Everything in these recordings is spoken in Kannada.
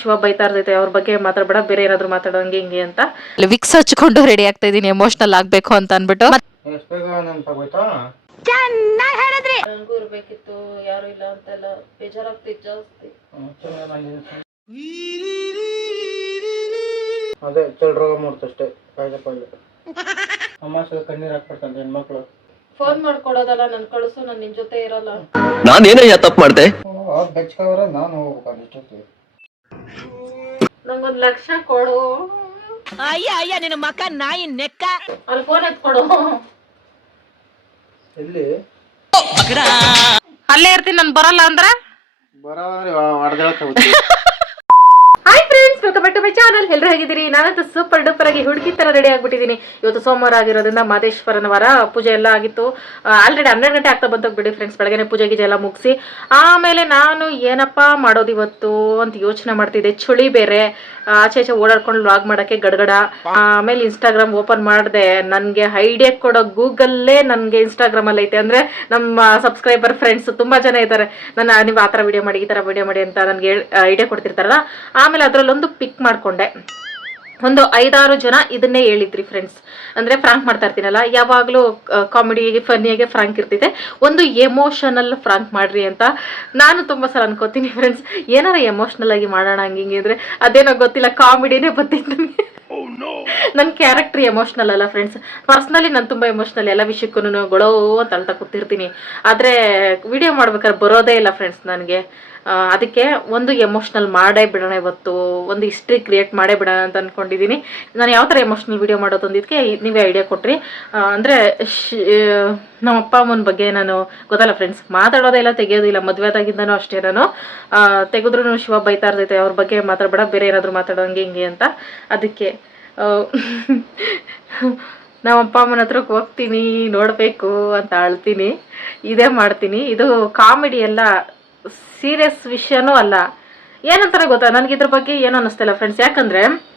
ಶಿವ ಬೈತಾ ಇರ್ತೈತೆ ಅವ್ರ ಬಗ್ಗೆ ಮಾತಾಡ್ಬೇಡ ಬೇರೆ ಏನಾದ್ರು ಮಾತಾಡೋಂಗೆ ಹಿಂಗೆ ಅಂತ. ವಿಕ್ಸ್ ಹಚ್ಕೊಂಡು ರೆಡಿ ಆಗ್ತಾ ಇದೀನಿ ಎಮೋಷನಲ್ ಆಗ್ಬೇಕು ಅಂತ ಅನ್ಬಿಟ್ಟು ನನಗೂ ಇರ್ಬೇಕಿತ್ತು ಯಾರು ಇಲ್ಲ ಅಂತೆಲ್ಲ ಬೇಜಾರಾಗ್ತಿತ್ತು ಜಾಸ್ತಿ. ಅದೇ ಚಲ್ರೋಗ ಮೂಡ್ತಷ್ಟೇ ಕಾಯ್ದೆ ಪಾಯ್ದೆ. ಅಮಾಸೆ ಕಣ್ಣೀರ್ ಹಾಕ್ಬಿಡ್ತಾನೆ ಹೆಣ್ಮಕ್ಳು. ಫೋನ್ ಮಾಡ್ಕೊಡೋದಲ್ಲ ನನ್ ಕಳಿಸು ನಾನು ನಿನ್ ಜೊತೆ ಇರಲ್ಲ. ನಾನೇನಯ್ಯ ತಪ್ಪು ಮಾಡ್ದೆ? ಬೆಚ್ಕವ್ರೆ ನಾನು ಹೋಗ್ಬೇಕು ಇಷ್ಟೊತ್ತಿಗೆ ನಂಗೊಂದ್ ಲಕ್ಷ ಕೊಡು. ಅಯ್ಯ ಅಯ್ಯ ನಿನ್ನ ಮಕ್ಕ ನಾಯಿ ನೆಕ್ಕ. ಅಲ್ಲಿ ಫೋನ್ ಎತ್ಕೊಡು. ಎಲ್ಲಿ? ಅಲ್ಲೇ ಇರ್ತೀನಿ ನಾನು ಬರಲ್ಲ ಅಂದ್ರೆ? ಬರೋ hi friends welcome back to my channel ಎಲ್ಲರೂ ಹೇಗಿದ್ದೀರಿ? ನಾನಂತೂ ಸೂಪರ್ ಡೂಪರ್ ಆಗಿ ಹುಡುಗಿ ತರ ರೆಡಿ ಆಗ್ಬಿಟ್ಟಿದ್ದೀನಿ. ಇವತ್ತು ಸೋಮವಾರ ಆಗಿರೋದ್ರಿಂದ ಮಾದೇಶ್ವರನ ವಾರ ಪೂಜೆ ಎಲ್ಲ ಆಗಿತ್ತು. ಆಲ್ರೆಡಿ ಹನ್ನೆರಡು ಗಂಟೆ ಆಗ್ತಾ ಬಂತು ಬಿಡಿ ಫ್ರೆಂಡ್ಸ್ ಬೆಳಗ್ಗೆ ಪೂಜೆ ಗೀಜೆ ಎಲ್ಲ ಮುಗಿಸಿ. ಆಮೇಲೆ ನಾನು ಏನಪ್ಪಾ ಮಾಡೋದು ಇವತ್ತು ಅಂತ ಯೋಚನೆ ಮಾಡ್ತಿದ್ದೆ ಚಳಿ ಬೇರೆ. ಆಚೆ ಆಚೆ ಓಡಾಡ್ಕೊಂಡು ಲಾಗ್ ಮಾಡೋಕ್ಕೆ ಗಡಗಡ. ಆಮೇಲೆ ಇನ್ಸ್ಟಾಗ್ರಾಮ್ ಓಪನ್ ಮಾಡಿದೆ. ನನಗೆ ಐಡಿಯಾ ಕೊಡೋ ಗೂಗಲ್ಲೇ ನನಗೆ ಇನ್ಸ್ಟಾಗ್ರಾಮಲ್ಲಿ ಐತೆ. ಅಂದರೆ ನಮ್ಮ ಸಬ್ಸ್ಕ್ರೈಬರ್ ಫ್ರೆಂಡ್ಸ್ ತುಂಬ ಜನ ಇದ್ದಾರೆ. ನನ್ನ ನೀವು ಆ ಥರ ವಿಡಿಯೋ ಮಾಡಿ ಈ ಥರ ವಿಡಿಯೋ ಮಾಡಿ ಅಂತ ನನಗೆ ಐಡಿಯಾ ಕೊಡ್ತಿರ್ತಾರಲ್ಲ. ಆಮೇಲೆ ಅದರಲ್ಲೊಂದು ಪಿಕ್ ಮಾಡಿಕೊಂಡೆ. ಒಂದು ಐದಾರು ಜನ ಇದನ್ನೇ ಹೇಳಿದ್ರಿ ಫ್ರೆಂಡ್ಸ್ ಅಂದರೆ ಫ್ರಾಂಕ್ ಮಾಡ್ತಾ ಇರ್ತೀನಲ್ಲ ಯಾವಾಗಲೂ ಕಾಮಿಡಿ ಫನ್ನಿಯಾಗೆ ಫ್ರಾಂಕ್ ಇರ್ತಿದೆ ಒಂದು ಎಮೋಷನಲ್ ಫ್ರಾಂಕ್ ಮಾಡ್ರಿ ಅಂತ ನಾನು ತುಂಬ ಸಲ ಅನ್ಕೋತೀನಿ ಫ್ರೆಂಡ್ಸ್ ಏನಾರ ಎಮೋಷ್ನಲ್ ಆಗಿ ಮಾಡೋಣ ಹಂಗೆ ಹಿಂಗೆ ಇದ್ರೆ ಅದೇನೋ ಗೊತ್ತಿಲ್ಲ ಕಾಮಿಡಿನೇ ಬರ್ತೈತೆ ನನಗೆ. ನನ್ನ ಕ್ಯಾರೆಕ್ಟರ್ ಎಮೋಷ್ನಲ್ ಅಲ್ಲ ಫ್ರೆಂಡ್ಸ್ ಪರ್ಸ್ನಲಿ ನಾನು ತುಂಬ ಎಮೋಷ್ನಲ್ ಎಲ್ಲ ವಿಷಯಕ್ಕೂ ಗೊಳೋ ಅಂತ ಅಳ್ತಾ ಕೂತಿರ್ತೀನಿ. ಆದರೆ ವಿಡಿಯೋ ಮಾಡ್ಬೇಕಾದ್ರೆ ಬರೋದೇ ಇಲ್ಲ ಫ್ರೆಂಡ್ಸ್ ನನಗೆ. ಅದಕ್ಕೆ ಒಂದು ಎಮೋಷ್ನಲ್ ಮಾಡೇ ಬಿಡೋಣ ಇವತ್ತು, ಒಂದು ಹಿಸ್ಟ್ರಿ ಕ್ರಿಯೇಟ್ ಮಾಡೇ ಬಿಡೋಣ ಅಂತ ಅಂದ್ಕೊಂಡಿದ್ದೀನಿ ನಾನು ಯಾವ ಥರ ಎಮೋಷ್ನಲ್ ವೀಡಿಯೋ ಮಾಡೋದು ಅಂದಿದ್ದಕ್ಕೆ ನೀವೇ ಐಡಿಯಾ ಕೊಟ್ರಿ. ಅಂದರೆ ನಮ್ಮ ಅಪ್ಪ ಅಮ್ಮನ ಬಗ್ಗೆ ನಾನು ಗೊತ್ತಲ್ಲ ಫ್ರೆಂಡ್ಸ್ ಮಾತಾಡೋದೇ ಇಲ್ಲ ತೆಗಿಯೋದಿಲ್ಲ ಮದುವೆದಾಗಿಂದನೂ ಅಷ್ಟೇ ನಾನು. ತೆಗೆದ್ರೂ ಶಿವ ಬೈತಾ ಇರ್ತೈತೆ ಅವ್ರ ಬಗ್ಗೆ ಮಾತಾಡ್ಬೇಡ, ಬೇರೆ ಏನಾದರೂ ಮಾತಾಡೋಂಗೆ ಹಿಂಗೆ ಅಂತ. ಅದಕ್ಕೆ ನಮ್ಮ ಅಪ್ಪ ಅಮ್ಮನ ಹತ್ರಕ್ಕೆ ಹೋಗ್ತೀನಿ, ನೋಡಬೇಕು ಅಂತ ಅಳ್ತೀನಿ ಇದೇ ಮಾಡ್ತೀನಿ. ಇದು ಕಾಮಿಡಿ ಎಲ್ಲ ಸೀರಿಯಸ್ ವಿಷಯನೂ ಅಲ್ಲ. ಏನಂತಾರೆ ಗೊತ್ತಾ? ನನಗೆ ಇದ್ರ ಬಗ್ಗೆ ಏನು ಅನ್ನಿಸ್ತಿಲ್ಲ ಫ್ರೆಂಡ್ಸ್ ಯಾಕಂದರೆ,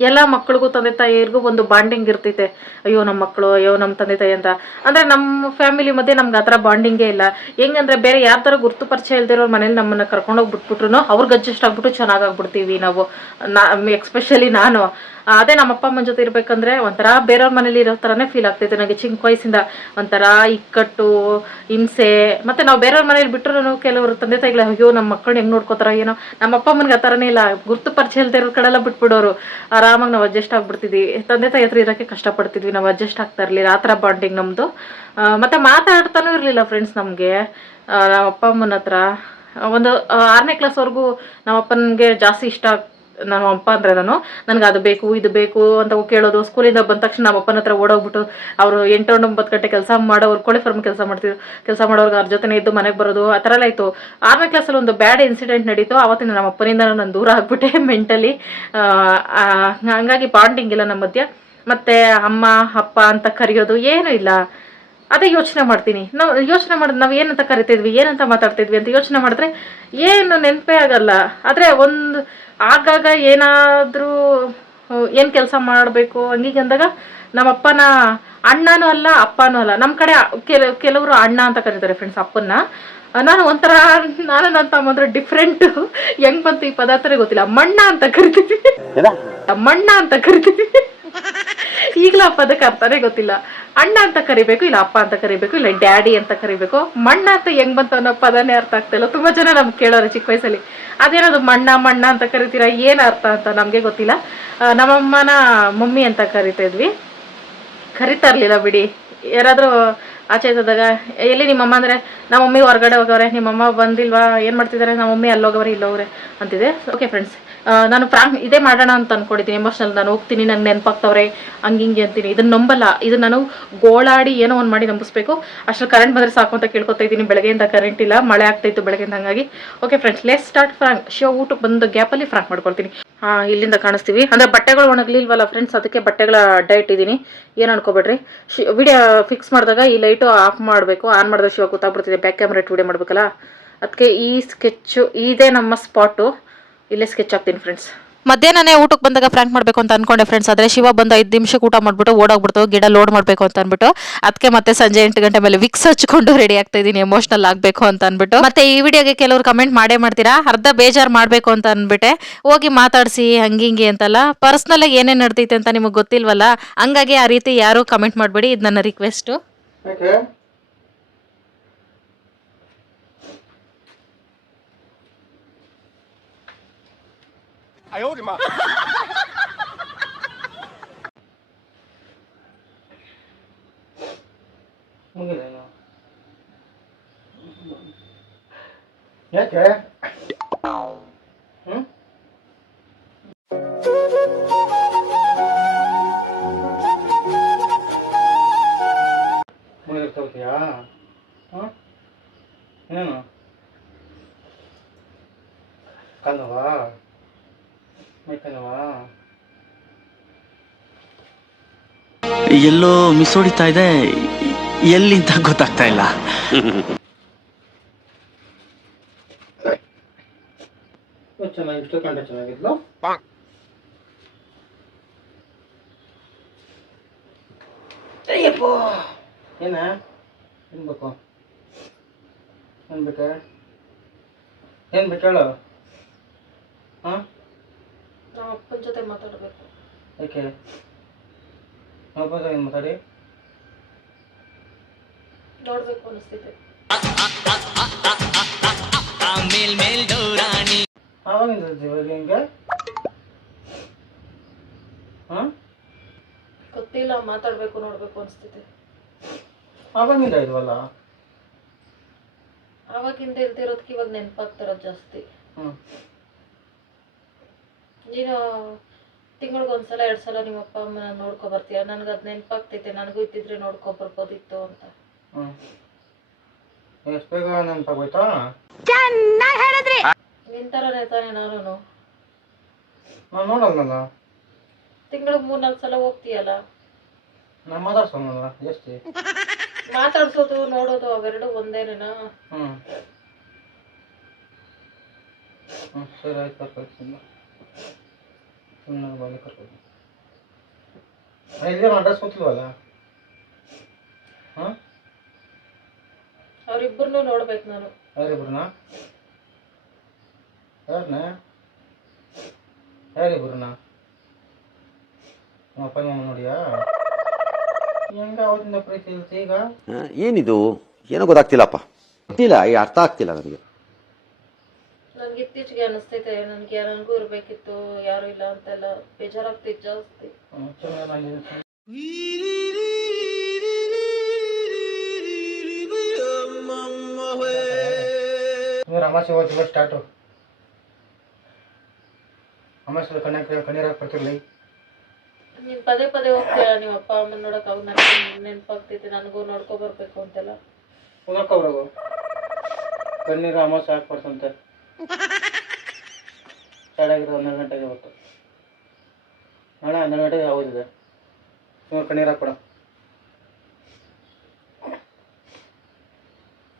ಎಲ್ಲ ಮಕ್ಳಿಗೂ ತಂದೆ ತಾಯಿಯರಿಗೂ ಒಂದು ಬಾಂಡಿಂಗ್ ಇರ್ತೈತೆ. ಅಯ್ಯೋ ನಮ್ಮ ಮಕ್ಕಳು ಅಯ್ಯೋ ನಮ್ಮ ತಂದೆ ತಾಯಿ ಅಂತ. ಅಂದರೆ ನಮ್ಮ ಫ್ಯಾಮಿಲಿ ಮಧ್ಯೆ ನಮ್ಗೆ ಆ ಥರ ಬಾಂಡಿಂಗೇ ಇಲ್ಲ. ಹೆಂಗಂದ್ರೆ ಬೇರೆ ಯಾವ ಥರ ಗುರ್ತು ಪರಿಚಯ ಇಲ್ದಿರೋ ಮನೇಲಿ ನಮ್ಮನ್ನು ಕರ್ಕೊಂಡೋಗಿ ಬಿಟ್ಬಿಟ್ರು ಅವ್ರಿಗೆ ಅಡ್ಜಸ್ಟ್ ಆಗ್ಬಿಟ್ಟು ಚೆನ್ನಾಗಾಗ್ಬಿಡ್ತೀವಿ ನಾವು. ನಾ ಎಕ್ಸ್ಪೆಷಲಿ ನಾನು. ಅದೇ ನಮ್ಮ ಅಪ್ಪ ಅಮ್ಮನ ಜೊತೆ ಇರ್ಬೇಕಂದ್ರೆ ಒಂಥರ ಬೇರೆಯವ್ರ ಮನೇಲಿ ಇರೋ ಥರನೇ ಫೀಲ್ ಆಗ್ತೈತೆ ನನಗೆ ಚಿಕ್ಕ ವಯಸ್ಸಿಂದ ಒಂಥರ ಇಕ್ಕಟ್ಟು, ಹಿಂಸೆ, ಮತ್ತು ನಾವು ಬೇರೆಯವ್ರ ಮನೇಲಿ ಬಿಟ್ಟರು ಕೆಲವರು ತಂದೆ ತಾಯಿಗಳ, ಅಯ್ಯೋ ನಮ್ಮ ಮಕ್ಕಳು ಹೆಂಗೆ ನೋಡ್ಕೋತಾರ ಏನೋ? ನಮ್ಮ ಅಪ್ಪ ಅಮ್ಮನಿಗೆ ಆ ಥರನೇ ಇಲ್ಲ. ಗುರ್ತು ಪರಿಚಯ ಇಲ್ದೇ ಇರೋ ಕಡೆಲ್ಲ ಬಿಟ್ಬಿಡೋರು. ಆರಾಮಾಗಿ ನಾವು ಅಡ್ಜಸ್ಟ್ ಆಗ್ಬಿಡ್ತಿದ್ವಿ. ತಂದೆ ತಾಯಿ ಹತ್ರ ಇರೋಕ್ಕೆ ಕಷ್ಟಪಡ್ತಿದ್ವಿ. ನಾವು ಅಡ್ಜಸ್ಟ್ ಆಗ್ತಾ ಇರಲಿಲ್ಲ. ಆ ಥರ ಬಾಂಡಿಂಗ್ ನಮ್ಮದು ಮತ್ತು ಮಾತಾಡ್ತಾನೂ ಇರಲಿಲ್ಲ ಫ್ರೆಂಡ್ಸ್ ನಮಗೆ. ನಮ್ಮ ಅಪ್ಪ ಅಮ್ಮನ ಹತ್ರ. ಒಂದು ಆರನೇ ಕ್ಲಾಸ್ವರೆಗೂ ನಮ್ಮ ಅಪ್ಪನಿಗೆ ಜಾಸ್ತಿ ಇಷ್ಟ ನಮ್ಮ ಅಪ್ಪ ಅಂದರೆ ನಾನು, ನನಗೆ ಅದು ಬೇಕು, ಇದು ಬೇಕು ಅಂತ ಕೇಳೋದು. ಸ್ಕೂಲಿಂದ ಬಂದ ತಕ್ಷಣ ನಮ್ಮ ಅಪ್ಪನ ಹತ್ರ ಓಡೋಗ್ಬಿಟ್ಟು ಅವರು ಎಂಟು, ಒಂಬತ್ತು ಗಂಟೆ ಕೆಲಸ ಮಾಡೋರು ಕೋಳಿ ಫಾರ್ಮ್ ಕೆಲಸ ಮಾಡ್ತಿದ್ರು. ಕೆಲಸ ಮಾಡೋರ್ಗೆ ಅವ್ರ ಜೊತೆ ಇದ್ದು ಮನೆಗೆ ಬರೋದು, ಆ ಥರ ಎಲ್ಲ ಇತ್ತು. ಆರನೇ ಕ್ಲಾಸಲ್ಲಿ ಒಂದು ಬ್ಯಾಡ್ ಇನ್ಸಿಡೆಂಟ್ ನಡೀತು. ಆವತ್ತಿನ ನಮ್ಮ ಅಪ್ಪನಿಂದ ನಾನು ದೂರ ಆಗ್ಬಿಟ್ಟೆ ಮೆಂಟಲಿ ಹಂಗಾಗಿ ಬಾಂಡಿಂಗ್ ಇಲ್ಲ ನಮ್ಮ ಮಧ್ಯ. ಮತ್ತು ಅಮ್ಮ, ಅಪ್ಪ ಅಂತ ಕರೆಯೋದು ಏನೂ ಇಲ್ಲ. ಅದೇ ಯೋಚನೆ ಮಾಡ್ತೀನಿ. ನಾವು ಯೋಚನೆ ಮಾಡಿದ್ ನಾವು ಏನಂತ ಕರಿತಿದ್ವಿ, ಏನಂತ ಮಾತಾಡ್ತಿದ್ವಿ ಅಂತ ಯೋಚನೆ ಮಾಡಿದ್ರೆ ಏನು ನೆನಪೇ ಆಗಲ್ಲ. ಆದರೆ ಒಂದು ಆಗಾಗ ಏನಾದರೂ ಏನು ಕೆಲಸ ಮಾಡಬೇಕು? ಹಂಗೀಗೆ ಅಂದಾಗ ನಮ್ಮಪ್ಪನ ಅಣ್ಣನೂ ಅಲ್ಲ ಅಪ್ಪನೂ ಅಲ್ಲ. ನಮ್ಮ ಕಡೆ ಕೆಲ ಕೆಲವರು ಅಣ್ಣ ಅಂತ ಕರೀತಾರೆ ಫ್ರೆಂಡ್ಸ್ ಅಪ್ಪನ್ನ. ನಾನು ಒಂಥರ ನಾನು ನನ್ನ ತಮ್ಮಂದ್ರೆ ಡಿಫ್ರೆಂಟು ಹೆಂಗ್ ಬಂತು ಈ ಪದಾರ್ಥನೇ ಗೊತ್ತಿಲ್ಲ. ಮಣ್ಣ ಅಂತ ಕರಿತೀವಿ. ಮಣ್ಣ ಅಂತ ಕರಿತೀವಿ. ಈಗಲೂ ಆ ಪದಕ್ಕೆ ಅರ್ಥನೇ ಗೊತ್ತಿಲ್ಲ. ಅಣ್ಣ ಅಂತ ಕರಿಬೇಕು, ಇಲ್ಲ ಅಪ್ಪ ಅಂತ ಕರಿಬೇಕು, ಇಲ್ಲ ಡ್ಯಾಡಿ ಅಂತ ಕರಿಬೇಕು. ಮಣ್ಣ ಅಂತ ಹೆಂಗ್ ಬಂತು ಅನ್ನೋ ಪದನೇ ಅರ್ಥ ಆಗ್ತಿಲ್ಲ ತುಂಬಾ ಜನ ನಮ್ಗೆ ಕೇಳೋರು ಚಿಕ್ಕ ವಯಸ್ಸಲ್ಲಿ. ಅದೇನದು ಮಣ್ಣ ಮಣ್ಣ ಅಂತ ಕರಿತೀರಾ, ಏನು ಅರ್ಥ ಅಂತ ನಮಗೆ ಗೊತ್ತಿಲ್ಲ. ನಮ್ಮಮ್ಮನ ಮಮ್ಮಿ ಅಂತ ಕರಿತಾ ಇದ್ವಿ. ಕರಿತಾ ಇರ್ಲಿಲ್ಲ ಬಿಡಿ. ಯಾರಾದರೂ ಆಚೆ ಇದ್ದಾಗ, ಎಲ್ಲಿ ನಿಮ್ಮಮ್ಮ ಅಂದರೆ ನಮ್ಮ ಮಮ್ಮಿ ಹೊರಗಡೆ ಹೋಗವ್ರೆ, ನಿಮ್ಮಮ್ಮ ಬಂದಿಲ್ವಾ, ಏನು ಮಾಡ್ತಿದ್ದಾರೆ ನಮ್ಮ ಮಮ್ಮಿ ಅಲ್ಲೋಗವ್ರೆ ಇಲ್ಲೋಗ್ರೆ ಅಂತಿದೆ. ಓಕೆ ಫ್ರೆಂಡ್ಸ್ ನಾನು ಫ್ರಾಂಕ್ ಇದೇ ಮಾಡೋಣ ಅಂತ ಅನ್ಕೊಂಡಿದ್ದೀನಿ. ಎಮೋಷನಲ್ ನಾನು ಹೋಗ್ತೀನಿ, ನಂಗೆ ನೆನಪಾಗ್ತವ್ರೆ. ಹಂಗೆ ಹಿಂಗೆ ಅಂತೀನಿ. ಇದನ್ನ ನಂಬಲ್ಲ. ಇದನ್ನ ನಾನು ಗೋಳಾಡಿ ಏನೋ ಒಂದು ಮಾಡಿ ನಂಬಿಸ್ಬೇಕು. ಅಷ್ಟು ಕರೆಂಟ್ ಬಂದರೆ ಸಾಕು ಅಂತ ಕೇಳ್ಕೊತಾ ಇದ್ದೀನಿ. ಬೆಳಗ್ಗೆಯಿಂದ ಕರೆಂಟ್ ಇಲ್ಲ. ಮಳೆ ಆಗ್ತಾಯಿತ್ತು ಬೆಳಗ್ಗೆಯಿಂದ ಹಂಗಾಗಿ. Okay friends let's start prank show ಊಟಕ್ಕೆ ಬಂದು ಗ್ಯಾಪಲ್ಲಿ ಫ್ರಾಂಕ್ ಮಾಡ್ಕೊಳ್ತೀನಿ. ಹಾಂ, ಇಲ್ಲಿಂದ ಕಾಣಿಸ್ತೀವಿ. ಅಂದರೆ ಬಟ್ಟೆಗಳು ಒಣಗಲಿಲ್ವಲ್ಲ ಫ್ರೆಂಡ್ಸ್ ಅದಕ್ಕೆ ಬಟ್ಟೆಗಳ ಅಡ್ಡ ಇಟ್ಟಿದ್ದೀನಿ ಏನು ಅನ್ಕೋಬೇಡ್ರಿ? ಶಿ ವಿಡಿಯೋ ಫಿಕ್ಸ್ ಮಾಡಿದಾಗ ಈ ಲೈಟು ಆಫ್ ಮಾಡಬೇಕು. ಆನ್ ಮಾಡಿದಾಗ ಶಿವ ಗೊತ್ತಾಗ್ಬಿಡ್ತಿದೆ ಬ್ಯಾಕ್ ಕ್ಯಾಮ್ರಾ ಇಟ್ಟು ವಿಡಿಯೋ ಮಾಡಬೇಕಲ್ಲ? ಅದಕ್ಕೆ ಈ ಸ್ಕೆಚ್ಚು ಇದೇ ನಮ್ಮ ಸ್ಪಾಟು ಇಲ್ಲೇ ಸ್ಕೆಚ್ ಆಗ್ತೀನಿ ಫ್ರೆಂಡ್ಸ್ ಮಧ್ಯಾಹ್ನನೇ ಊಟಕ್ಕೆ ಬಂದಾಗ ಫ್ರಾಂಕ್ ಮಾಡಬೇಕು ಅಂತ ಅನ್ಕೊಂಡೆ ಫ್ರೆಂಡ್ಸ್ ಆದರೆ ಶಿವ ಬಂದ ಐದು ನಿಮಿಷಕ್ಕೆ ಊಟ ಮಾಡ್ಬಿಟ್ಟು ಓಡಾಗ್ಬಿಡ್ತು ಗಿಡ ಲೋಡ್ ಮಾಡಬೇಕು ಅಂತ ಅಂದ್ಬಿಟ್ಟು ಅದಕ್ಕೆ ಮತ್ತೆ ಸಂಜೆ ಎಂಟು ಗಂಟೆ ಮೇಲೆ ವಿಕ್ಸ್ ಹಚ್ಕೊಂಡು ರೆಡಿ ಆಗ್ತಾ ಇದ್ದೀನಿ ಎಮೋಷನಲ್ ಆಗಬೇಕು ಅಂತ ಅಂದ್ಬಿಟ್ಟು ಮತ್ತೆ ಈ ವಿಡಿಯೋಗೆ ಕೆಲವರು ಕಮೆಂಟ್ ಮಾಡೇ ಮಾಡ್ತೀರಾ? ಅರ್ಧ ಬೇಜಾರು ಮಾಡಬೇಕು ಅಂತ ಅಂದ್ಬಿಟ್ಟೆ ಹೋಗಿ ಮಾತಾಡಿಸಿ ಹಂಗಿಂಗೆ ಅಂತಲ್ಲ. ಪರ್ಸ್ನಲಾಗಿ ಏನೇನು ನಡ್ತೈತೆ ಅಂತ ನಿಮಗೆ ಗೊತ್ತಿಲ್ವಲ್ಲ ಹಂಗಾಗಿ ಆ ರೀತಿ ಯಾರೂ ಕಮೆಂಟ್ ಮಾಡಬೇಡಿ ಇದು ನನ್ನ ರಿಕ್ವೆಸ್ಟು ಯಾಕೆ ಮುಗಿದೇನು ಯಾಕೆ ಹ್ಞೂ ಮುಗಿದ್ರೆ ತಗೋತೀಯಾ ಹಾಂ ಏನು ಕನ್ನವಾ ಮೈ ಕನ್ನವಾ ಎಲ್ಲೋ ಮಿಸ್ ಹೊಡಿತಾ ಇದೆ. ಎಲ್ಲಿ ಅಂತ ಗೊತ್ತಾಗ್ತಾ ಇಲ್ಲ. ಎಷ್ಟು ಚೆನ್ನಾಗಿ ಇಷ್ಟು ಕಂಡ ಚೆನ್ನಾಗಿದ್ಲು? ಅಯ್ಯಪ್ಪ. ಏನ? ಏನ್ ಬೇಕು? ಏನ್ ಬೇಕ? ಏನ್ ಬೇಕು ಹೇಳು. ಹಾಂ? ನಮ್ಮ ಅಪ್ಪನ ಜೊತೆ ಮಾತಾಡಬೇಕು ಯಾಕೆ? ಅಪ್ಪನ ಜೊತೆ ಮಾತಾಡಿ? ನೋಡಬೇಕು ಅನಿಸ್ತಿದೆ. ಆವಾಗಿಂದ ಇವಾಗ ಹಿಂಗೆ? ಹಾಂ? ಗೊತ್ತಿಲ್ಲ ಮಾತಾಡಬೇಕು ನೋಡಬೇಕು ಅನಿಸ್ತಿದೆ. ಆವಾಗಿಂದ ಇದ್ವಲ್ಲ ಆವಾಗಿಂದ ಇಲ್ದಿರೋದಕ್ಕೆ ಇವಾಗ ನೆನಪಾಗ್ತಾರ ಜಾಸ್ತಿ. ಹ್ಞೂ ನೀನು ತಿಂಗಳಿಗೊಂದ್ಸಲ ಎರಡು ಸಲ ನಿಮ್ಮ ಅಪ್ಪ ಅಮ್ಮನ ನೋಡ್ಕೊ ಬರ್ತೀಯ? ನನಗೆ ಅದು ನೆನಪಾಗ್ತೈತೆ ನನಗೂ ಇದ್ದಿದ್ರೆ ನೋಡ್ಕೊ ಬರ್ಬೋದಿತ್ತು ಅಂತ. ಹ್ಞೂ ಎಷ್ಟು ಬೇಗ ನೆನಪಾಗೋಯ್ತಾ? ನಿನ್ ಥರನೇ ತಾನೇ ನಾನು ನಾನು ನೋಡಲ್ನಲ್ಲ ತಿಂಗಳಿಗೆ ಮೂರ್ನಾಲ್ಕು ಸಲ ಹೋಗ್ತೀಯಲ್ಲ? ನಾನು ಮಾತಾಡ್ಸೋಣಲ್ಲ ಎಷ್ಟು? ಮಾತಾಡ್ಸೋದು ನೋಡೋದು ಅವೆರಡು ಒಂದೇನೇನಾ? ಹ್ಮ್. ಹ್ಞೂ ಸರಿ ಆಯ್ತು. ಸುಮ್ಮನೆ ಬಂದು ಕರ್ಕೊಂಡು ಇಲ್ಲಿ ಅಡ್ರೆಸ್ ಗೊತ್ತಿಲ್ವಲ್ಲ? ಹಾಂ? ಅವ್ರಿಬ್ಬರನ್ನೂ ನೋಡ್ಬೇಕು ನಾನು. ಯಾರಿಬ್ರನ್ನ ಯಾರನ್ನ ಯಾರಿಬ್ರನ್ನ ನಮ್ಮ ಅಪ್ಪ ನಮ್ಮ ನೋಡಿಯಾ? ಹೆಂಗ ಅವತ್ತಿಂದ ಪ್ರೀತಿ ಇಲ್ತಿ ಈಗ? ಆ, ಏನಿದು? ಏನೋ ಗೊತ್ತಾಗ್ತಿಲ್ಲಪ್ಪ. ಗೊತ್ತಿಲ್ಲ ಈ ಅರ್ಥ ಆಗ್ತಿಲ್ಲ ನನಗೆ. ನನ್ಗೆ ಇತ್ತೀಚೆಗೆ ಅನಿಸ್ತೈತೆ ನನಗೆ ನನಗೂ ಇರಬೇಕಿತ್ತು ಯಾರು ಇಲ್ಲ ಅಂತೆಲ್ಲ ಬೇಜಾರಾಗ್ತೈತೆ ಜಾಸ್ತಿ. ಹ್ಞೂ ಹೋಗಿ ಅಮಾಸೆ ಹೋಗ್ತೀವ ಸ್ಟಾರ್ಟು ಅಮಾಸೆ ಕಣ್ಣ ಕಣ್ಣೀರು ಹಾಕ್ಬಿಡ್ತಿರ್ಲಿ ನೀನ್ ಪದೇ ಪದೇ ಹೋಗ್ತೀಯ ನಿಮ್ಮ ಅಪ್ಪ ಅಮ್ಮನ ನೋಡಕ್ ಅವಾಗ ನನಗೆ ನೆನಪಾಗ್ತೈತೆ ನನಗೂ ನೋಡ್ಕೊ ಬರ್ಬೇಕು ಅಂತೆಲ್ಲ. ಕುದರ್ಕೊಬ್ರಗು ಕಣ್ಣೀರು ಅಮಾಸೆ ಹಾಕ್ಬಾರ್ದಂತೆ ಸ್ಟಾರ್ಟ್ ಹನ್ನೆರಡು ಗಂಟೆಗೆ ಇವತ್ತು ನೋಡ ಹನ್ನೆರಡು ಗಂಟೆಗೆ ಆಗೋದಿದೆ ಇವ್ರು ಕಣ್ಣೀರು ಹಾಕ್ಬೇಡ.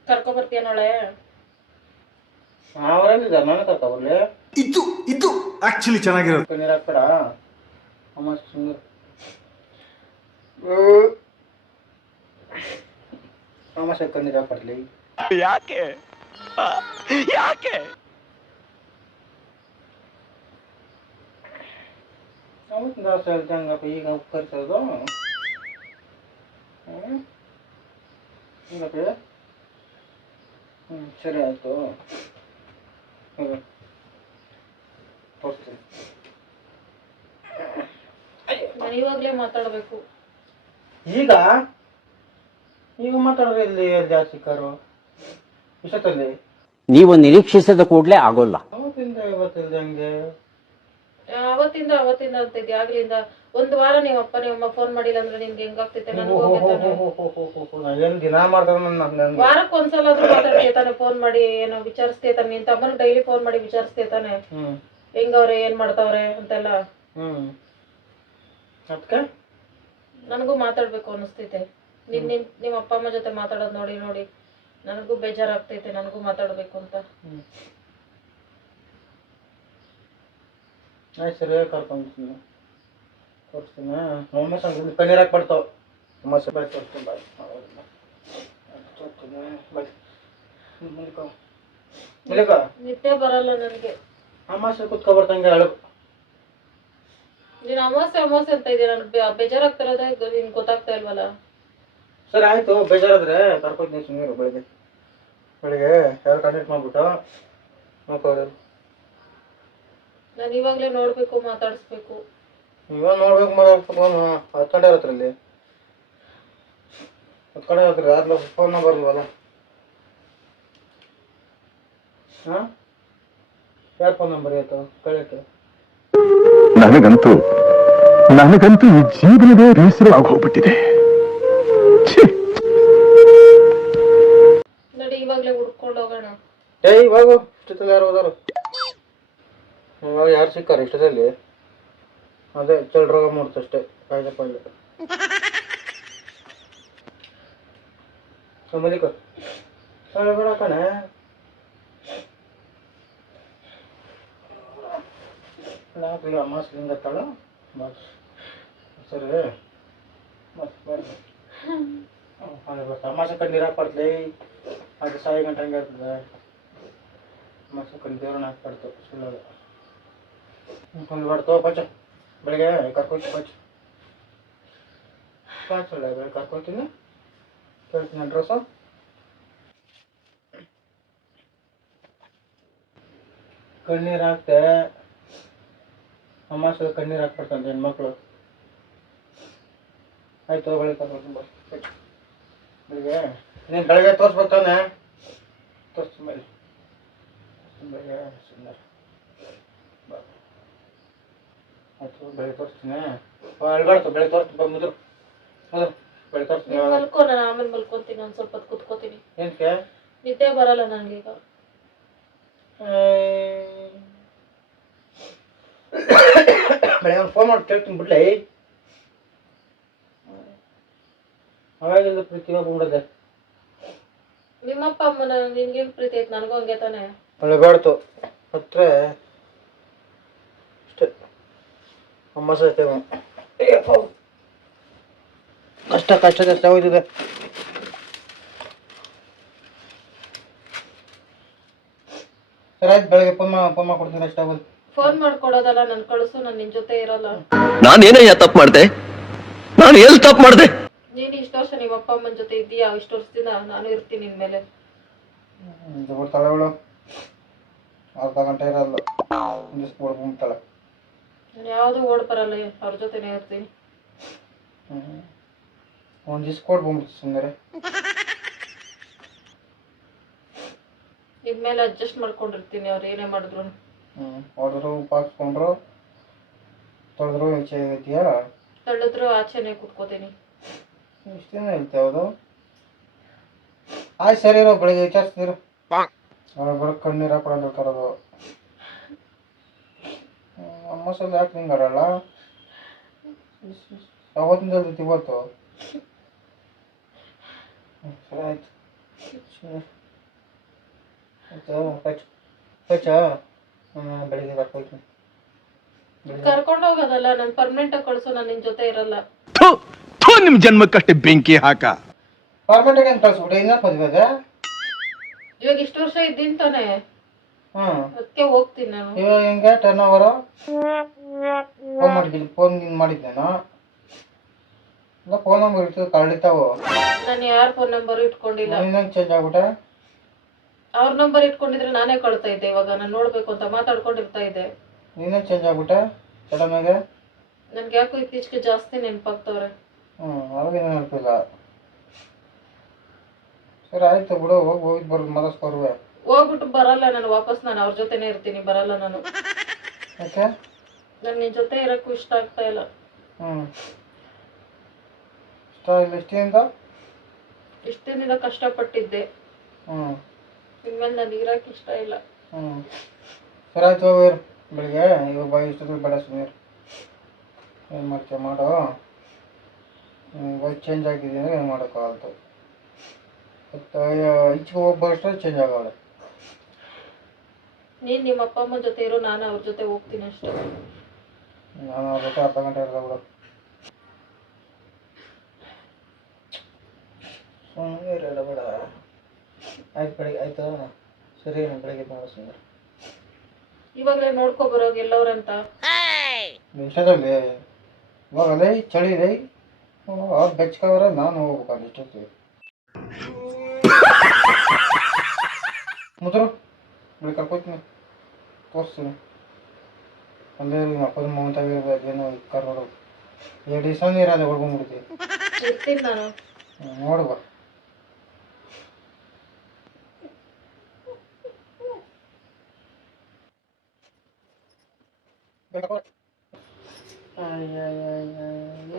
ಕರ್ಕೊ ಬರ್ತೀಯ ನಾಳೆ ಅವರೆಲ್ಲಿದ್ದಾರೆ ನಾನು ಕರ್ಕೊಬರ್ಲಿ ಇದು ಇದು ಆಕ್ಚುಲಿ ಚೆನ್ನಾಗಿರೋದು. ಕಣ್ಣೀರು ಹಾಕ್ಬೇಡ. ಅಮಾಸೆ ಕಣ್ಣೀರು ಯಾಕೆ? ಯಾಕೆ? ದಾಸ ಹೇಳ್ದಂಗಪ್ಪ ಈಗ ಉಪ್ಪು ಹಂಗಪ್ಪ. ಹ್ಞೂ ಸರಿ ಆಯಿತು. ಹ್ಞೂ ತೋರಿಸ್ತೀನಿ. ನಾನು ಇವಾಗಲೇ ಮಾತಾಡಬೇಕು. ಈಗ? ಈಗ ಮಾತಾಡೋದು ಇಲ್ಲಿ ಜಾಸ್ತಿ ಕಾರು ಇಷ್ಟೊತ್ತಲ್ಲಿ? ನೀವು ನಿರೀಕ್ಷಿಸಿದ ಕೂಡಲೇ ಆಗೋಲ್ಲ. ಅವತ್ತಿಂದ ಇವತ್ತಿಲ್ದಂಗೆ ಅವತ್ತಿಂದ ಅವತ್ತಿಂದ ಅಂತ ಇದೆ. ಆಗ್ಲಿಂದ ಒಂದ್ ವಾರ ನಿಮ್ಮ ಅಪ್ಪ ನಿಮ್ಮ ಅಮ್ಮ ಫೋನ್ ಮಾಡಿಲ್ಲ ಅಂದ್ರೆ ನಿನ್ಗೆ ಹೆಂಗಾಗ್ತೈತೆ ನನಗೂ ಏನು ದಿನ ಮಾಡ್ತಾರೆ ವಾರಕ್ಕೆ ಒಂದ್ಸಲ ಆದ್ರೂ ಮಾತಾಡ್ತೀಯ ತಾನೆ ಫೋನ್ ಮಾಡಿ ಏನೋ ವಿಚಾರಿಸ್ತೀಯ ತಾನೆ. ನಿನ್ ತಮ್ಮನ ಡೈಲಿ ಫೋನ್ ಮಾಡಿ ವಿಚಾರಿಸ್ತೀಯ ತಾನೆ. ಹ್ಞೂ ಹೆಂಗವ್ರೆ ಏನ್ ಮಾಡ್ತಾವ್ರೆ ಅಂತೆಲ್ಲ. ಅದಕ್ಕೆ ನನಗೂ ಮಾತಾಡ್ಬೇಕು ಅನಿಸ್ತೈತೆ ನಿನ್ ನಿನ್ ನಿಮ್ಮ ಅಪ್ಪ ಅಮ್ಮ ಜೊತೆ ಮಾತಾಡೋದ್ ನೋಡಿ ನೋಡಿ. ನನಗೂ ಬೇಜಾರಾಗ್ತೈತೆ ನನಗೂ ಮಾತಾಡ್ಬೇಕು ಅಂತ. ಆಯ್ತು ಸರಿ ಕರ್ಕೊಂಡ್ತೀನಿ ತೋರಿಸ್ತೀನಿ ಒಮ್ಮೆ ಸಂಗ ಕಣ್ಣೀರು ಹಾಕಿ ಬರ್ತಾವೆ ಅಮಾಸೆ ಬಾಯ್ ತೋರಿಸ್ತೀನಿ ಬಾಯ್ ತೋರಿಸ್ತೀನಿ ಬಾಯ್ ಮಲಿಕೋ ಮಲಿಕೋ ನಿದ್ದೆ ಬರಲ್ಲ ನನಗೆ ಅಮಾಸೆ ಕುತ್ಕೊ ಬರ್ತಂಗೆ ಅಳು ನೀನು ಅಮಾವಾಸ್ಯೆ ಅಮಾವಾಸ್ಯೆ ಅಂತ ಇದೆಯಾ ನನಗೆ ಬೇಜಾರಾಗ್ತಿರೋದೇ ನಿನ್ಗೆ ಗೊತ್ತಾಗ್ತಾ ಇಲ್ವಲ್ಲ ಸರಿ ಆಯಿತು ಬೇಜಾರಾದ್ರೆ ಕರ್ಕೊತೀನಿ ಸುಮ್ಮನೆ ಬೆಳಿಗ್ಗೆ ಬೆಳಿಗ್ಗೆ ಯಾರು ಕಾಂಟ್ಯಾಕ್ಟ್ ಮಾಡಿಬಿಟ್ಟು ನೋಡ್ಕೋದು ನಾನು ಇವಾಗಲೇ ನೋಡಬೇಕು ಮಾತಾಡಿಸ್ಬೇಕು. ಇವಾಗ ನೋಡ್ಬೇಕು ಮಾತಾಡ್ಸ್ಬೇಕು ಫೋನು. ಹತ್ಕೊಂಡೆ ಇರತ್ರಲ್ಲಿ ಹತ್ಕೊಂಡೆ ಇರತ್ರಿ ಯಾರು ಫೋನ್ ನಂಬರ್ ಇಲ್ವಲ್ಲ? ಹಾಂ? ಯಾರು ಫೋನ್ ನಂಬರ್ ಆಯ್ತು ಕಳಿಯಕ್ಕೆ ನನಗಂತೂ ನನಗಂತೂ ಈ ಜೀವನವೇ ಬೇಸರವಾಗಿ ಹೋಗ್ಬಿಟ್ಟಿದೆ. ನಡಿ ಇವಾಗಲೇ ಹುಡ್ಕೊಂಡು ಹೋಗೋಣ. ಏಯ್ ಇವಾಗ ಯಾರು ಹೋದಾರು ಯಾರು ಸಿಕ್ಕಾರ ಇಷ್ಟದಲ್ಲಿ ಅದೇ ಚಳ್ರೋಗ ಮೂಡ್ತಷ್ಟೇ ಕಾಯ್ದೆ ಪಾಯ್ದೆ. ಮಲಿಕ ಬೇಡ ಕಣೆ. ನಾಲ್ಕು ಅಮಾಸ್ ಲಿಂಗತ್ತಾಳ ಬಸ್. ಸರಿ. ಬಸ್ ಬರ್ರಿ ಅಮಾಸೆ ಕಣ್ಣು ನೀರು ಹಾಕ್ಬಾರ್ದ್ಲಿ? ಅದು ಸಾಯಿ ಗಂಟೆ ಹಂಗೆ ಇರ್ತದೆ ಅಮಾಸೆ ಕಣ್ಣು ದೇವ್ರನ್ನ ಹಾಕ್ಬಾರ್ದು, ಸುಳ್ಳೋದು. ಒಂದು ಬರ್ತೋ ಪಚ ಬೆಳಿಗ್ಗೆ ಕರ್ಕೊಳ್ತೀನಿ ಪಚ ಪಾಚಲ್ಲ ಬೆಳಗ್ಗೆ ಕರ್ಕೊಳ್ತೀನಿ ಕೇಳ್ತೀನಿ ಅಡ್ರೆಸ್ಸು ಕಣ್ಣೀರು ಹಾಕ್ತೆ. ಅಮಾಸೆ ಕಣ್ಣೀರು ಹಾಕ್ಬಿಡ್ತಾನೆ ಹೆಣ್ಮಕ್ಳು. ಆಯ್ತು ಬೆಳಿಗ್ಗೆ ಕರ್ಕೊಳ್ತೀನಿ ಬಸ್ ಬೆಳಿಗ್ಗೆ. ನೀನು ಬೆಳಗ್ಗೆ ತೋರಿಸ್ಬೇಕಾನೆ ತೋರಿಸ್ತೀನಿ ಬೆಳಗ್ಗೆ ಸುಮ್ಮನೆ ಬಾ ಆಯ್ತು ಬೆಳಗ್ಗೆ ತೋರಿಸ್ತೀನಿ. ಅಲ್ಬಾರ್ದು ಬೆಳಗ್ಗೆ ತೋರಿಸ್ತೀನಿ ಬಾ ಮುದ್ರು. ಮುದ್ರು ಬೆಳಗ್ಗೆ ತೋರಿಸ್ತೀನಿ ನೀನ್ ಮಲ್ಕೋ ನಾನು ಆಮೇಲೆ ಮಲ್ಕೊಂತೀನಿ ಒಂದು ಸ್ವಲ್ಪ ಹೊತ್ತು ಕುತ್ಕೋತೀನಿ. ಏನಕ್ಕೆ ನಿದ್ದೆ ಬರಲ್ಲ ನನಗೀಗ ಈಗ. ಒಂದು ಫೋನ್ ಮಾಡಿ ಕೇಳ್ತೀನಿ ಬಿಡ್ಲೆ. ಅವಾಗಿಂದ ಪ್ರೀತಿ ಹೋಗ್ಬಿಡದೆ ನಿಮ್ಮಪ್ಪ ಅಮ್ಮನ ನಿನ್ಗೇನು ಪ್ರೀತಿ ಐತೆ ನನಗೂ ಹಂಗೆ ತಾನೆ. ಅಳಬಾರ್ದು ಹತ್ರ ಅಷ್ಟೇ ಅಮ್ಮ ಸೈತೆ ಕಷ್ಟ ಕಷ್ಟ ಕಷ್ಟ ಹೋಯ್ತದೆ. ಆಯ್ತು ಬೆಳಗ್ಗೆ ಪಮ್ಮ ಪಮ್ಮ ಕೊಡ್ತೀನಿ ಅಷ್ಟ ಆಗೋದು ಫೋನ್ ಮಾಡ್ಕೊಡೋದಲ್ಲ ನನ್ ಕಳಿಸು ನಾನು ನಿನ್ ಜೊತೆ ಇರಲ್ಲ. ನಾನೇನಯ್ಯ ತಪ್ಪು ಮಾಡ್ದೆ? ನಾನು ಎಲ್ಲಿ ತಪ್ಪು ಮಾಡ್ದೆ? ನೀನು ಇಷ್ಟು ವರ್ಷ ನಿಮ್ಮ ಅಪ್ಪ ಅಮ್ಮನ ಜೊತೆ ಇದ್ದೀಯಾ? ಇಷ್ಟು ವರ್ಷದಿಂದ ನಾನು ಇರ್ತೀನಿ ನಿನ್ ಮೇಲೆ. ಬರ್ತಾಳೆ ಅವಳು ಅರ್ಧ ಗಂಟೆ ಇರಲ್ಲ. ಬಿಡ್ತಾಳೆ ಯಾವುದು ಓಡ್ ಬರಲ್ಲ ಅವ್ರ ಜೊತೆನೇ ಇರ್ತೀನಿ. ಒಂದು ದಿವ್ಸ ಕೊಟ್ಟು ಸುಂದರ ಇದ್ಮೇಲೆ ಅಡ್ಜಸ್ಟ್ ಮಾಡ್ಕೊಂಡಿರ್ತೀನಿ ಅವ್ರು ಏನೇ ಮಾಡಿದ್ರು ಹ್ಞೂ ಹೊಡೆದ್ರು ಉಪ್ಪು ಹಾಕ್ಸ್ಕೊಂಡ್ರು ತೊಳೆದ್ರು ಈಚೆ ಐತಿಯಾ ತಳ್ಳಿದ್ರು ಆಚೆನೆ ಕುತ್ಕೋತೀನಿ. ಇಷ್ಟು ದಿನ ಇರುತ್ತೆ ಯಾವುದು ಆಯ್ತು ಸರಿ ಇರೋ ಬೆಳಿಗ್ಗೆ ವಿಚಾರಿಸ್ತೀರ. ಅವ್ರು ಬರೋ ಕಣ್ಣೀರು ಹಾಕೊಂಡು ಕರೋದು ಅಮ್ಮ ಸಲ ಯಾಕೆ ಹಿಂಗೆ ಬರಲ್ಲ? ಅವತ್ತಿಂದ ಇರ್ತೈತಿ ಇವತ್ತು. ಸರಿ ಆಯ್ತು. ಸರಿ. ಆಯ್ತು? ಪಚ್ ಪಚ್ಚ ನಾನು ಬೆಳಿಗ್ಗೆ ಬೆಳಿಗ್ಗೆ. ಕರ್ಕೊಂಡು ಹೋಗೋದಲ್ಲ ನಾನು ಪರ್ಮನೆಂಟ್ ಆಗಿ ಕಳ್ಸೋ ನಾನು ನಿನ್ ಜೊತೆ ಇರಲ್ಲ. ನಿಮ್ಮ ಜನ್ಮಕ್ಕಷ್ಟೇ ಬೆಂಕಿ ಹಾಕ. ಪರ್ಮನೆಂಟಾಗಿ ಅಂತ ಕಳಿಸ್ಬಿಟ್ಟೆ ಇನ್ನೂ ಮದುವೆ ಅದೇ ಇವಾಗ ಇಷ್ಟು ವರ್ಷ ಇದ್ದೀನಿ ತಾನೆ. ಅದಕ್ಕೆ ಹೋಗ್ತೀನಿ ನಾನು. ಇವಾಗ ಹೆಂಗೆ? ಟರ್ನ್ ಓವರು ಫೋನ್ ಮಾಡಿದ್ದೀನಿ. ಫೋನ್ ನಿನ್ ಮಾಡಿದ್ದೆ ಇಲ್ಲ ಫೋನ್ ನಂಬರ್ ಇರ್ತದೆ ಕಳ್ಳಿತಾವು ನಾನು ಯಾರ ಫೋನ್ ನಂಬರ್ ಇಟ್ಕೊಂಡಿಲ್ಲ. ಇನ್ನೊಂದು ಚೇಂಜ್ ಆಗ್ಬಿಟ್ಟೆ? ಅವ್ರ ನಂಬರ್ ಇಟ್ಕೊಂಡಿದ್ರೆ ನಾನೇ ಕಳ್ತಾ ಇದ್ದೆ ಇವಾಗ ನಾನು ನೋಡಬೇಕು ಅಂತ ಮಾತಾಡ್ಕೊಂಡಿರ್ತಾ ಇದ್ದೆ. ನೀನೇ ಚೇಂಜ್ ಆಗ್ಬಿಟ್ಟೆ ಸಡನ್ನಾಗೆ ನನ್ಗೆ ಯಾಕೋ ಇತ್ತೀಚೆಗೆ ಜಾಸ್ತಿ ನೆನಪಾಗ್ತವ್ರೆ. ಹ್ಞೂ ಅವಾಗೇನು ನೆನಪಿಲ್ಲ. ಸರಿ ಆಯ್ತು ಬಿಡು ಹೋಗಿ ಹೋಗಿ ಬರೋದು ಮನಸ್ಕೊರುವೆ ಹೋಗ್ಬಿಟ್ಟು ಬರಲ್ಲ ನಾನು ವಾಪಸ್ ನಾನು ಅವ್ರ ಜೊತೆನೇ ಇರ್ತೀನಿ ಬರಲ್ಲ ನಾನು. ಯಾಕೆ? ನನ್ ನಿನ್ ಜೊತೆ ಇರಕ್ಕೂ ಇಷ್ಟ ಆಗ್ತಾ ಇಲ್ಲ. ಹ್ಞೂ ಇಷ್ಟ ಇಲ್ಲ ಇಷ್ಟಿಂದ ಇಷ್ಟ ಕಷ್ಟಪಟ್ಟಿದ್ದೆ. ಹ್ಞೂ ಇನ್ಮೇಲೆ ನನಗೆ ಇರಕ್ಕೆ ಇಷ್ಟ ಇಲ್ಲ. ಹ್ಞೂ ಸರಿ ಆಯ್ತು ಹೋಗಿ ಬೆಳಿಗ್ಗೆ. ಇವಾಗ ಬಾಯಿ ಇಷ್ಟೊತ್ತಿಗೆ ಬೇಡ ಸುಮ್ಮನೆ ಏನು ಮಾಡ್ತೀಯ ಮಾಡು. ಬಾಯ್ ಚೇಂಜ್ ಆಗಿದೆ ಅಂದ್ರೆ ಏನು ಮಾಡೋಕ್ಕಾಗಲ್ತು ಮತ್ತು ಈಚೆಗೆ ಹೋಗಿ ಬರೋಷ್ಟು ಚೇಂಜ್ ಆಗವಳೆ. ನೀನು ನಿಮ್ಮ ಅಪ್ಪ ಅಮ್ಮನ ಜೊತೆ ಇರು ನಾನು ಅವ್ರ ಜೊತೆ ಹೋಗ್ತೀನಿ ಅಷ್ಟೇ. ನಾನು ಅವ್ರ ಜೊತೆ ಅರ್ಧ ಗಂಟೆ ಇರ್ದ ಬಿಡು. ಸುಮ್ಮನೆ ಇರಲ್ಲ ಬಿಡ. ಆಯ್ತು ಬೆಳಿಗ್ಗೆ ಆಯ್ತು ಸರಿ ನಾನು ಬೆಳಿಗ್ಗೆ ನೋಡು ಸುಮ್ಮನೆ ಇವಾಗಲೇ ನೋಡ್ಕೊ ಬರೋಗಿ ಎಲ್ಲವ್ರಂತ. ನಿಮಿಷದಲ್ಲಿ ಇವಾಗಲೇ ಚಳಿ ರೈ ಅವ್ರು ಬೆಚ್ಕವ್ರೆ ನಾನು ಹೋಗ್ಬೇಕು ಇಷ್ಟೊತ್ತಿಗೆ. ಮುದ್ರು ಬೆಳಿಗ್ಗೆ ಕರ್ಕೋತೀನಿ ತೋರಿಸ್ತೀನಿ ಒಂದೇ ಅಪ್ಪನ ಮಮತಾಗಿರ್ಬೋದು ಏನೋ ಕರ್ ನೋಡು. ಎರಡು ದಿವಸ ನೀರಾದ ಹೊಡ್ಕೊಂಡ್ಬಿಡ್ತೀವಿ ಇರ್ತೀನಿ ನಾನು. ನೋಡುವ.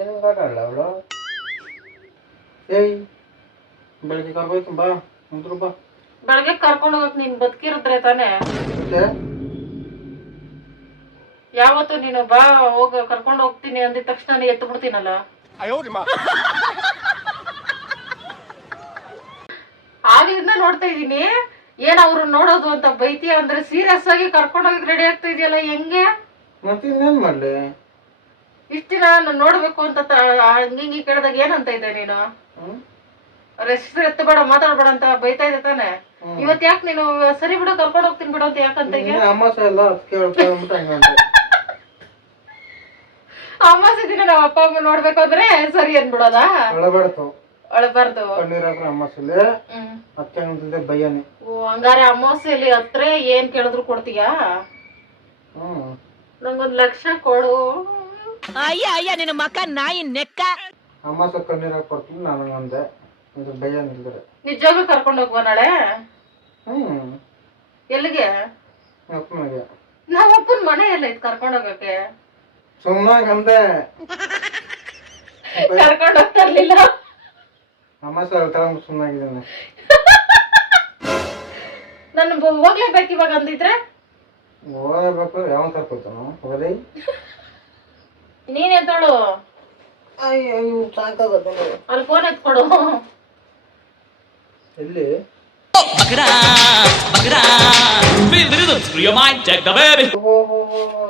ಏನು ಕಾಟಲ್ಲ ಅವಳು? ಏಯ್ ಬೆಳಿಗ್ಗೆ ಕರ್ಕೋಯ್ತು ಬಾ. ಮುಂದ್ರು ಬಾ. ಬೆಳಗ್ಗೆ ಕರ್ಕೊಂಡು ಹೋಗಕ್ ನೀನ್ ಬದುಕಿರಿದ್ರೆ ತಾನೇ? ಮತ್ತೆ? ಯಾವತ್ತು ನೀನು ಬಾ ಹೋಗ ಕರ್ಕೊಂಡು ಹೋಗ್ತೀನಿ ಅಂದಿದ ತಕ್ಷಣ ಎತ್ತು ಬಿಡ್ತೀನಲ್ಲ ಆಗಿಂದ ನೋಡ್ತಾ ಇದೀನಿ. ಏನ್ ಅವ್ರು ನೋಡೋದು ಅಂತ ಬೈತೀಯ ಅಂದ್ರೆ ಸೀರಿಯಸ್ ಆಗಿ ಕರ್ಕೊಂಡು ಹೋಗಿ ರೆಡಿ ಆಗ್ತಾ ಇದೆಯಲ್ಲ ಹೆಂಗೆ? ಮತ್ತೆ ಇಷ್ಟಿನ ಮಾಡಲಿ? ಇಷ್ಟ ದಿನ ನಾನು ನೋಡ್ಬೇಕು ಅಂತ ಹಿಂಗಿ ಕೇಳಿದಾಗ ಏನಂತ ಇದ್ದೆ ನೀನು? ರೆಸ್ಟ್ ಎತ್ತಬೇಡ ಮಾತಾಡ್ಬೇಡ ಅಂತ ಬೈತಾ ಇದೆ ತಾನೆ. ಇವತ್ ಯಾಕೆ ನೀನು ಸರಿ ಬಿಡು ಕರ್ಕೊಂಡು ಹೋಗ್ತೀನಿ ಬಿಡು ಅಂತ ಯಾಕಂತ ಈಗ ಅಮಾಸೆ ಎಲ್ಲ ಅದಕ್ಕೆ ಅಮಾಸೆ ದಿನ ನಮ್ಮ ಅಪ್ಪ ಅಮ್ಮ ನೋಡ್ಬೇಕು ಅಂದ್ರೆ ಸರಿ ಅನ್ಬಿಡೋದಾ ಅಳಬಾರ್ದು. ಅಳಬಾರ್ದು. ಕಣ್ಣೀರಾದ್ರೆ ಅಮಾಸೆಲೆ. ಹ್ಮ್. ಮತ್ತೆ ಹಂಗಂತಿದ್ದೆ ಬಯ್ಯಾನೆ ಓ ಹಂಗಾರೆ ಅಮಾಸೆಲಿ ಹತ್ರ ಏನ್ ಕೇಳಿದ್ರು ಕೊಡ್ತೀಯಾ? ಹ್ಞೂ ನಂಗೊಂದ್ ಲಕ್ಷ ಕೊಡು. ಅಯ್ಯ ಅಯ್ಯ ನಿನ್ನ ಮಕ್ಕ ನಾಯಿ ನೆಕ್ಕ. ಅಮಾಸೆ ಕಣ್ಣೀರ್ ಕೊಡ್ತೀನಿ ನಾನು ಅಂದೆ ಇದು ಭಯ ನಿಲ್ದರೆ ನಿಜವಾಗ್ಲೂ ಕರ್ಕೊಂಡು ಹೋಗುವ ನಾಳೆ? ಹ್ಞೂ ಎಲ್ಲಿಗೆ? ಅಪ್ಪನಿಗೆ ನಮ್ಮ ಅಪ್ಪನ ಮನೆ ಎಲ್ಲ ಇತ್ತು ಕರ್ಕೊಂಡು ಹೋಗಕ್ಕೆ ಸುಮ್ಮನೆ ಅಂದೆ ಕರ್ಕೊಂಡು ಹೋಗ್ತಾ ಅಮ್ಮ ಸರ್ ಹೇಳ್ತಾರ ಸುಮ್ಮನಾಗಿದ್ದಾನೆ ನನ್ನ ಬ- ಹೋಗ್ಲೇಬೇಕು ಇವಾಗ ಅಂದಿದ್ರೆ? ಹೋಗಬೇಕು ಯಾವ ಕರ್ಕೊತಾನು ಹೋಗಲಿ ನೀನ್ ಎದ್ದೋಳು. ಅಲ್ಲಿ ಫೋನ್ ಎತ್ಕೊಡು. ಎಲ್ಲಿ?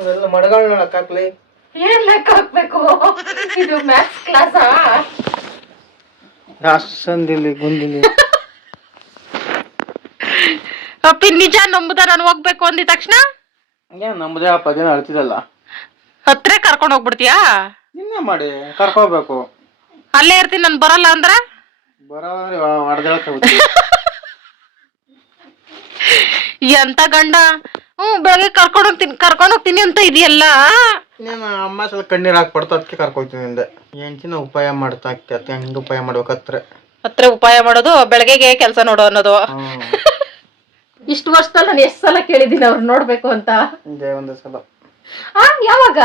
ಎಲ್ಲ ಮಡಗಾಳ ಹಾಕ್ಲಿ. ಏನ್ ಲೆಕ್ಕ ಹಾಕ್ಬೇಕು? ಇದು ಮ್ಯಾಥ್ಸ್ ಕ್ಲಾಸಾ ಅಷ್ಟೊಂದಿಲ್ಲಿ ಗುಂದಿಲಿ. ಅಪ್ಪಿ ನಿಜ ನಂಬುದ ನಾನು ಹೋಗ್ಬೇಕು ಅಂದಿದ ತಕ್ಷಣ? ಏನ್ ನಮ್ಮದೇ ಆ ಪದಿನ ಅಳ್ತಿದಲ್ಲ ಹತ್ರ ಕರ್ಕೊಂಡು ಹೋಗ್ಬಿಡ್ತೀಯಾ? ನಿನ್ನೆ ಮಾಡಿ ಕರ್ಕೋಬೇಕು ಅಲ್ಲೇ ಇರ್ತೀನಿ ನಾನು ಬರಲ್ಲ ಅಂದ್ರ? ಬರೋದ್ರೆ ಹೊಡೆದೇಳ್ತಾ ಹೋಗ್ತೀವಿ ಎಂತ ಗಂಡ? ಹ್ಞೂ ಬೆಳಗ್ಗೆ ಕರ್ಕೊಂಡು ಹೋಗ್ತೀನಿ ಕರ್ಕೊಂಡು ಹೋಗ್ತೀನಿ ಅಂತ ಇದೆಯಲ್ಲ? ನೀನು ಅಮ್ಮ ಸ್ವಲ್ಪ ಕಣ್ಣೀರು ಹಾಕಿ ಅದಕ್ಕೆ ಕರ್ಕೊಯ್ತೀನಿ ಹಿಂದೆ ಹೆಂಚಿನ ಉಪಾಯ ಮಾಡ್ತಾ ಆಗ್ತೈತೆ ಹೆಂಗೆ ಉಪಾಯ ಮಾಡ್ಬೇಕತ್ರ ಹತ್ರ. ಉಪಾಯ ಮಾಡೋದು ಬೆಳಗ್ಗೆಗೆ ಕೆಲಸ ನೋಡು ಅನ್ನೋದು. ಇಷ್ಟು ವರ್ಷದಲ್ಲಿ ನಾನು ಎಷ್ಟು ಸಲ ಕೇಳಿದ್ದೀನಿ ಅವ್ರು ನೋಡ್ಬೇಕು ಅಂತ. ಇದೆ ಒಂದು ಸಲ. ಆ ಯಾವಾಗ?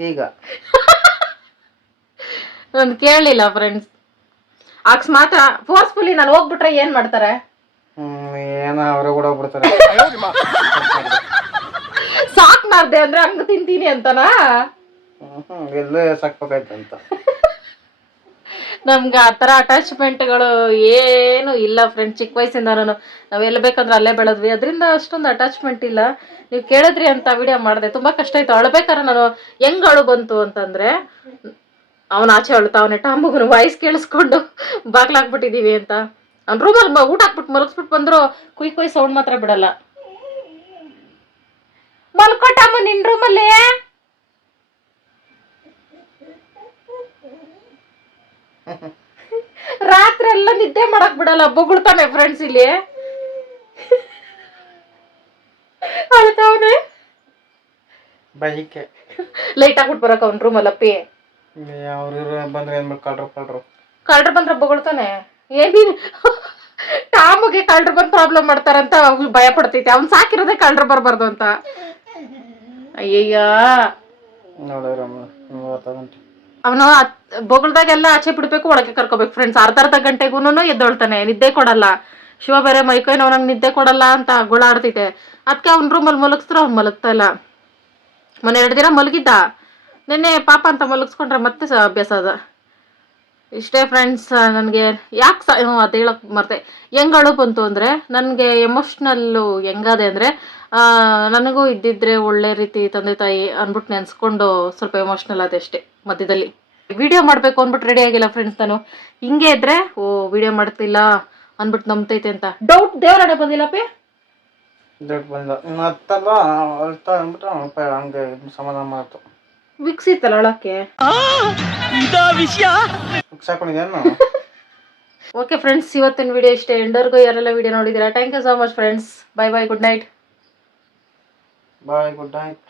ಈಗ. ನಾನು ಕೇಳಲಿಲ್ಲ ಫ್ರೆಂಡ್ಸ್ ಅಕಸ್ಮಾತ್ ಫೋರ್ಸ್ಫುಲಿ ನಾನು ಹೋಗ್ಬಿಟ್ರೆ ಏನ್ ಮಾಡ್ತಾರೆ? ಹ್ಮ್ ಏನೋ ಅವರೇ ಕೂಡ ಹೋಗ್ಬಿಡ್ತಾರೆ. ಸಾಕ್ ಮಾಡ್ದೆ ಅಂದ್ರೆ ಹಂಗ ತಿಂತೀನಿ ಅಂತನಾ? ಎಲ್ಲೇ ನಮ್ಗೆ ಆ ಥರ ಅಟ್ಯಾಚ್ಮೆಂಟ್ಗಳು ಏನು ಇಲ್ಲ ಫ್ರೆಂಡ್ ಚಿಕ್ಕ ವಯಸ್ಸಿಂದ ನಾನು ನಾವು ಎಲ್ಲಿ ಬೇಕಂದ್ರೆ ಅಲ್ಲೇ ಬೆಳೆದ್ವಿ. ಅದರಿಂದ ಅಷ್ಟೊಂದು ಅಟ್ಯಾಚ್ಮೆಂಟ್ ಇಲ್ಲ. ನೀವು ಕೇಳಿದ್ರಿ ಅಂತ ವಿಡಿಯೋ ಮಾಡಿದೆ. ತುಂಬ ಕಷ್ಟ ಆಯ್ತು. ಅಳ್ಬೇಕಾದ್ರೆ ನಾನು ಹೆಂಗ್ ಅಳು ಬಂತು ಅಂತಂದರೆ ಅವನ ಆಚೆ ಅಳ್ತಾವನೆ ಟಾಂಬುಗನ ವಾಯ್ಸ್ ಕೇಳಿಸ್ಕೊಂಡು ಬಾಗ್ಲಾಕ್ಬಿಟ್ಟಿದ್ದೀವಿ ಅಂತ. ಅವ್ನ ರೂಮಲ್ಲಿ ಊಟ ಹಾಕ್ಬಿಟ್ಟು ಮಲಗಿಸ್ಬಿಟ್ಟು ಬಂದರೂ ಕುಯ್ ಕುಯ್ ಸೌಂಡ್ ಮಾತ್ರ ಬಿಡಲ್ಲ. ಮಲ್ಕೊಟ್ಟಮ್ಮ ನಿನ್ ರೂಮಲ್ಲಿ ರಾತ್ರಿ ಎಲ್ಲ ನಿದ್ದೆ ಮಾಡಕ್ ಬಿಡಲ್ಲ ಬೊಗಳ್ತಾನೆ ಫ್ರೆಂಡ್ಸ್ ಇಲ್ಲಿ. ಅಳ್ತಾವನೆ ಬೈಕೆ ಲೈಟ್ ಹಾಕ್ಬಿಟ್ಟು ಬರಕ್ ಅವ್ನ ರೂಮಲ್ಲಿ ಅಪ್ಪಿ. ಅವ್ರು ಬಂದ್ರೆ ಏನ್ ಕಳ್ರು ಕಳ್ರು. ಕಳ್ರು ಬಂದ್ರೆ ಬೊಗಳ್ತಾನೆ. ಏನಿನ್ ಟಾಮಗೆ ಕಳ್ರು ಬಂದ್ ಪ್ರಾಬ್ಲಮ್ ಮಾಡ್ತಾರಂತ ಭಯ ಪಡ್ತೈತೆ. ಅವ್ನ್ ಸಾಕಿರೋದೇ ಕಳ್ರು ಬರ್ಬಾರ್ದು ಅಂತ. ಅಯ್ಯಯ್ಯ. ನೋಡೋರಮ್ಮ ಅವನು ಬೊಗಳ್ದಾಗೆಲ್ಲ ಆಚೆ ಬಿಡ್ಬೇಕು ಒಳಗೆ ಕರ್ಕೋಬೇಕು. ಫ್ರೆಂಡ್ಸ್ ಅರ್ಧ ಅರ್ಧ ಗಂಟೆಗೂನು ಎದ್ದೊಳ್ತಾನೆ ನಿದ್ದೆ ಕೊಡಲ್ಲ. ಶಿವ ಬೇರೆ ಮೈಕೈ ಅವನಂಗ್ ನಂಗೆ ನಿದ್ದೆ ಕೊಡಲ್ಲ ಅಂತ ಗೋಳಾಡ್ತಿದ್ದೆ. ಅದಕ್ಕೆ ಅವ್ನ ರೂಮಲ್ಲಿ ಮಲಗಿಸ್ತಾರೆ ಅವ್ನು ಮಲಗ್ತಾ ಇಲ್ಲ. ಮೊನ್ನೆ ಎರಡು ದಿನ ಮಲಗಿದ್ದ. ನಿನ್ನೆ ಪಾಪ ಅಂತ ಮಲಗಿಸ್ಕೊಂಡ್ರೆ ಮತ್ತೆ ಅಭ್ಯಾಸ ಅದ. ಇಷ್ಟೇ ಫ್ರೆಂಡ್ಸ್ ನನಗೆ ಯಾಕೆ ಸ ಅದು ಹೇಳಕ್ಕೆ ಮರ್ತೆ. ಹೆಂಗ್ ಅಳು ಬಂತು ಅಂದರೆ ನನಗೆ ಎಮೋಷ್ನಲ್ಲು ಹೆಂಗದೆ ಅಂದರೆ ನನಗೂ ಇದ್ದಿದ್ರೆ ಒಳ್ಳೆ ರೀತಿ ತಂದೆ ತಾಯಿ ಅಂದ್ಬಿಟ್ಟು ನೆನೆಸ್ಕೊಂಡು ಸ್ವಲ್ಪ ಎಮೋಷ್ನಲ್ ಆದೆ ಅಷ್ಟೇ ಮಧ್ಯದಲ್ಲಿ. ವಿಡಿಯೋ ಮಾಡಬೇಕು ಅಂದ್ಬಿಟ್ಟು ರೆಡಿ ಆಗಿಲ್ಲ ಫ್ರೆಂಡ್ಸ್ ನಾನು. ಹಿಂಗೆ ಇದ್ರೆ, ಓ, ವಿಡಿಯೋ ಮಾಡ್ತಿಲ್ಲ ಅಂದ್ಬಿಟ್ಟು ನಂಬ್ತೈತೆ ಅಂತ. ಡೌಟ್ ದೇವರಡೆ ಬಂದಿಲ್ಲ ಬಂದ ಇನ್ನು ಹತ್ತಲ್ಲ ಅಳ್ತಾ ಅಂದ್ಬಿಟ್ಟು ಅಪ್ಪ ಹಂಗೆ ಸಮಾಧಾನ ಮಾಡ್ತು. ವಿಕ್ಸ್ ಇತ್ತಲ್ಲ ಹಾಕೊಂಡಿದ್ದೇನು ಓಕೆ ಫ್ರೆಂಡ್ಸ್ ಇವತ್ತಿನ ವಿಡಿಯೋ ಇಷ್ಟೇ. ಎಂಡರ್ಗೂ ಯಾರೆಲ್ಲ ವಿಡಿಯೋ ನೋಡಿದ್ದೀರಾ? Thank you so much friends bye bye good night bye good night